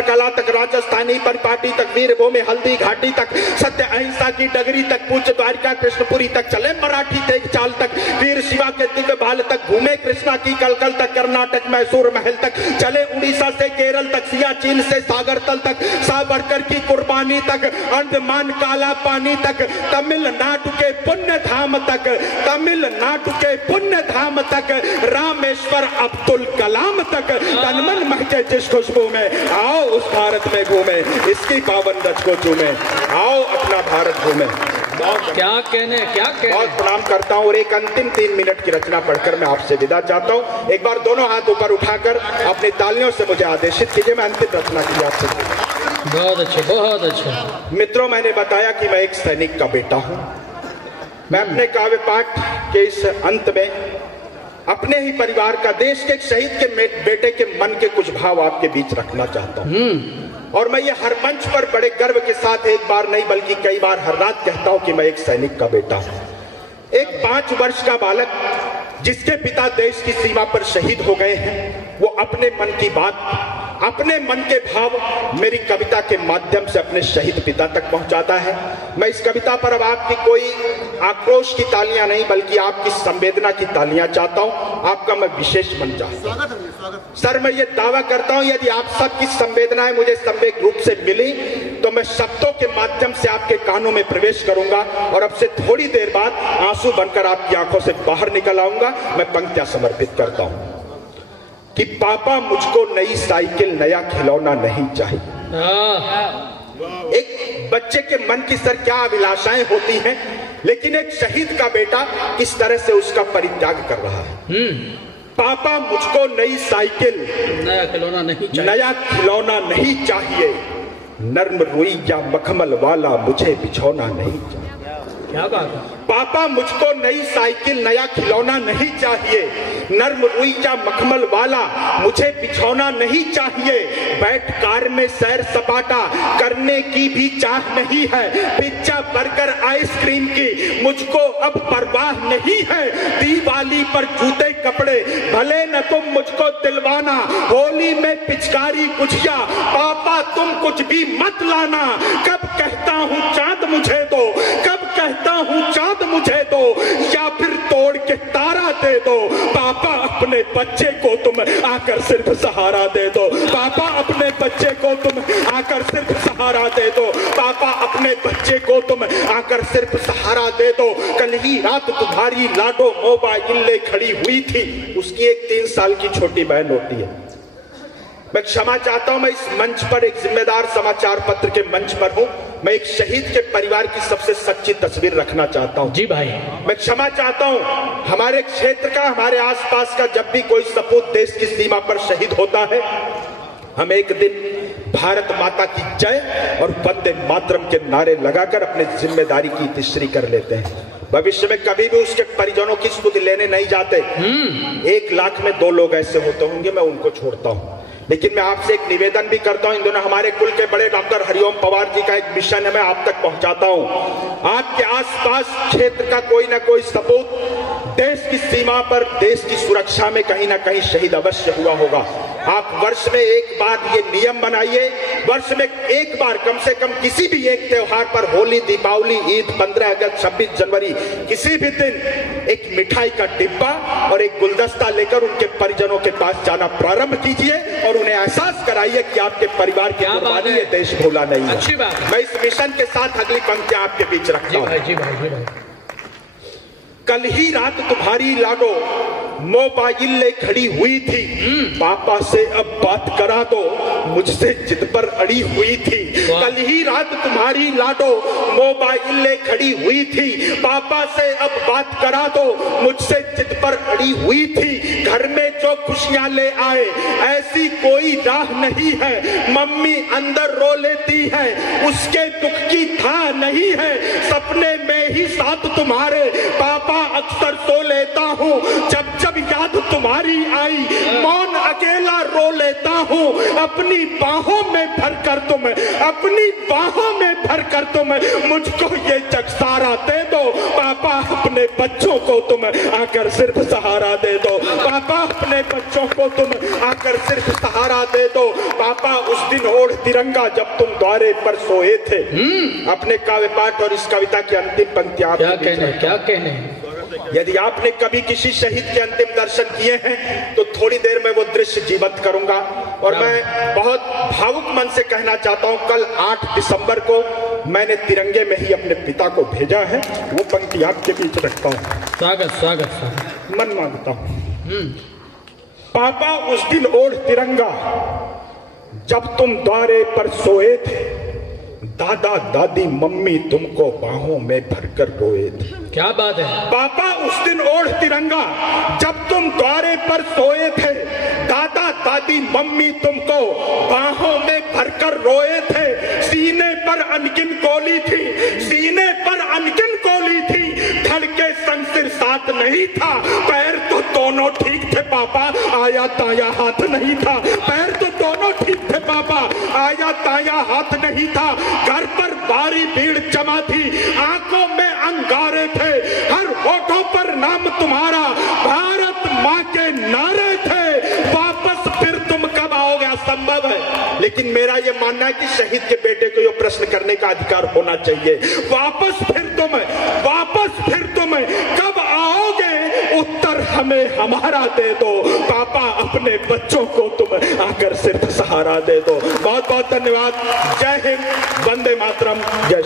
कला तक, राजस्थानी परिपाटी तक, वीरभूमि हल्दी घाटी तक, सत्य अहिंसा की डगरी तक, पूज्य द्वारिका कृष्णपुरी तक, चले मराठी तेग चाल तक, वीर शिवा के दिव्य बाल तक, घूमे कृष्णा की कलकल तक, कर्नाटक मैसूर महल तक, चले उड़ीसा से केरल तक, सियाचिन से सागर तल तक, सावरकर की कुर्बानी तक, अंडमान काला पानी तक, तमिलनाडु के पुण्य धाम तक, तमिलनाडु के पुण्य धाम तक, रामेश्वर अब्दुल कलाम तक, तनमन महके जिस खुशबू में, आओ उस भारत में घूमे, इसकी पावन रज को चूमे, आओ अपना भारत घूमे। क्या कहने बहुत प्रणाम करता हूँ और एक अंतिम 3 मिनट की रचना पढ़कर मैं आपसे विदा चाहता हूँ। एक बार दोनों हाथ ऊपर उठाकर अपनी तालियों से मुझे आदेशित कीजिए। मैं अंतिम रचना की आपसे। बहुत अच्छा, बहुत अच्छा। मित्रों, मैंने बताया कि मैं एक सैनिक का बेटा हूँ। मैं अपने काव्य पाठ के इस अंत में अपने ही परिवार का, देश के एक शहीद के बेटे के मन के कुछ भाव आपके बीच रखना चाहता हूँ। और मैं ये हर मंच पर बड़े गर्व के साथ एक बार नहीं बल्कि कई बार हर रात कहता हूँ कि मैं एक सैनिक का बेटा हूँ। एक 5 वर्ष का बालक जिसके पिता देश की सीमा पर शहीद हो गए हैं, वो अपने मन की बात, अपने मन के भाव मेरी कविता के माध्यम से अपने शहीद पिता तक पहुंचाता है। मैं इस कविता पर अब आपकी कोई आक्रोश की तालियां नहीं बल्कि आपकी संवेदना की तालियां चाहता हूं। आपका मैं विशेष मन चाहता हूं। सर, मैं ये दावा करता हूं यदि आप सबकी संवेदनाएं मुझे संवेद रूप से मिली तो मैं शब्दों के माध्यम से आपके कानों में प्रवेश करूंगा और अब से थोड़ी देर बाद आंसू बनकर आपकी आंखों से बाहर निकल आऊंगा। मैं पंक्तियां समर्पित करता हूं कि पापा मुझको नई साइकिल, नया खिलौना नहीं चाहिए। एक बच्चे के मन की सर क्या अभिलाषाएं होती हैं, लेकिन एक शहीद का बेटा किस तरह से उसका परित्याग कर रहा है। पापा मुझको नई साइकिल, नया खिलौना नहीं चाहिए, नया खिलौना नहीं चाहिए, नर्म रुई या मखमल वाला मुझे बिछौना नहीं चाहिए। क्या बात है? पापा मुझको नई साइकिल, नया खिलौना नहीं चाहिए, नर्म रुई या मखमल वाला मुझे बिछौना नहीं चाहिए, बैठ कार में सैर सपाटा करने की भी चाह नहीं है, पिज्जा बर्गर आइसक्रीम की मुझको अब परवाह नहीं है, दिवाली पर जूते कपड़े भले न तुम मुझको दिलवाना, होली में पिचकारी गुझिया पापा तुम कुछ भी मत लाना, कब कहता हूँ चांद मुझे दो, कब कहता हूँ चांद मुझे दो, या फिर तोड़ के तारा दे दो, पापा अपने बच्चे को तुम आकर सिर्फ सहारा दे दो, पापा अपने बच्चे को तुम आकर सिर्फ सहारा दे दो, पापा अपने बच्चे को तुम आकर सिर्फ सहारा दे दो। कल ही रात तुम्हारी लाडो मोबाइल ले खड़ी हुई थी, उसकी एक 3 साल की छोटी बहन होती है। मैं क्षमा चाहता हूं, मैं इस मंच पर एक जिम्मेदार समाचार पत्र के मंच पर हूं, मैं एक शहीद के परिवार की सबसे सच्ची तस्वीर रखना चाहता हूं। जी भाई, मैं क्षमा चाहता हूं, हमारे क्षेत्र का, हमारे आसपास का जब भी कोई सपूत देश की सीमा पर शहीद होता है, हम एक दिन भारत माता की जय और वंदे मातरम के नारे लगाकर अपने जिम्मेदारी की तीसरी कर लेते हैं। भविष्य में कभी भी उसके परिजनों की स्तुति लेने नहीं जाते। 1 लाख में 2 लोग ऐसे होते होंगे, मैं उनको छोड़ता हूं। लेकिन मैं आपसे एक निवेदन भी करता हूं, इन दिनों हमारे कुल के बड़े डॉक्टर हरिओम पवार जी का एक मिशन है, मैं आप तक पहुंचाता हूं। आपके आसपास क्षेत्र का कोई ना कोई सपूत देश की सीमा पर देश की सुरक्षा में कहीं ना कहीं शहीद अवश्य हुआ होगा। आप वर्ष में एक बार ये नियम बनाइए, वर्ष में एक बार कम से कम किसी भी एक त्योहार पर, होली, दीपावली, ईद, 15 अगस्त, 26 जनवरी, किसी भी दिन एक मिठाई का डिब्बा और एक गुलदस्ता लेकर उनके परिजनों के पास जाना प्रारंभ कीजिए और उन्हें एहसास कराइए कि आपके परिवार की कुर्बानी ये देश भूला नहीं है। अच्छी बात। मैं इस मिशन के साथ अगली पंक्तियां आपके बीच रखता हूं। जी भाई। कल ही रात तुम्हारी लाडो मोबाइल ले खड़ी हुई थी, पापा से अब बात करा दो, मुझसे जिद पर अड़ी हुई थी। कल ही रात तुम्हारी लाडो मोबाइल ले खड़ी हुई थी, पापा से अब बात करा दो, मुझसे जिद पर अड़ी हुई थी। घर में जो खुशियां ले आए ऐसी कोई राह नहीं है, मम्मी अंदर रो लेती है, उसके दुख की था नहीं है, सपने में ही साथ तुम्हारे पापा अक्सर सो लेता हूँ, जब जब याद तुम्हारी आई मौन अकेला रो लेता हूँ, अपनी बाहों में भरकर तुम, अपनी बाहों में भरकर तुम मुझको ये जग सारा दे दो, पापा अपने बच्चों को तुम आकर सिर्फ सहारा दे दो। पापा अपने बच्चों को तुम आकर सिर्फ सहारा दे दो। पापा उस दिन ओढ़ तिरंगा जब तुम द्वारे पर सोए थे। अपने काव्य पाठ और इस कविता की अंतिम पंक्ति आप क्या कहने यदि आपने कभी किसी शहीद के अंतिम दर्शन किए हैं तो थोड़ी देर में वो दृश्य जीवंत करूंगा। और मैं बहुत भावुक मन से कहना चाहता हूं, कल 8 दिसंबर को मैंने तिरंगे में ही अपने पिता को भेजा है। वो पंक्ति आपके बीच रखता हूं। स्वागत स्वागत स्वागत। मन मांगता हूं। पापा उस दिन ओढ़ तिरंगा जब तुम द्वारे पर सोए थे, दादा दादी मम्मी तुमको बाहों में भरकर रोए थे। क्या बात है। पापा उस दिन ओढ़ तिरंगा जब तुम द्वारे पर सोए थे, दादा दादी मम्मी तुमको बाहों में भरकर रोए थे। सीने पर अनगिन गोली थी, सीने पर अनगिन गोली थी, धड़के संग साथ नहीं था। पैर तो दोनों ठीक थे पापा, आया ताया हाथ नहीं था। पैर तो दोनों ठीक थे पापा, आया ताया हाथ नहीं था। घर पर भारी भीड़ जमा थी, आंखों में अंगारे थे, हर होठों पर नाम तुम्हारा, भारत माँ के नारे थे। वापस फिर तुम कब आओगे असंभव है, लेकिन मेरा ये मानना है कि शहीद के बेटे को ये प्रश्न करने का अधिकार होना चाहिए। वापस फिर तुम कब आओगे, उत्तर हमें हमारा दे दो। पापा अपने बच्चों को तुम आकर सिर्फ सहारा दे दो। बहुत बहुत धन्यवाद। जय हिंद, वंदे मातरम, जय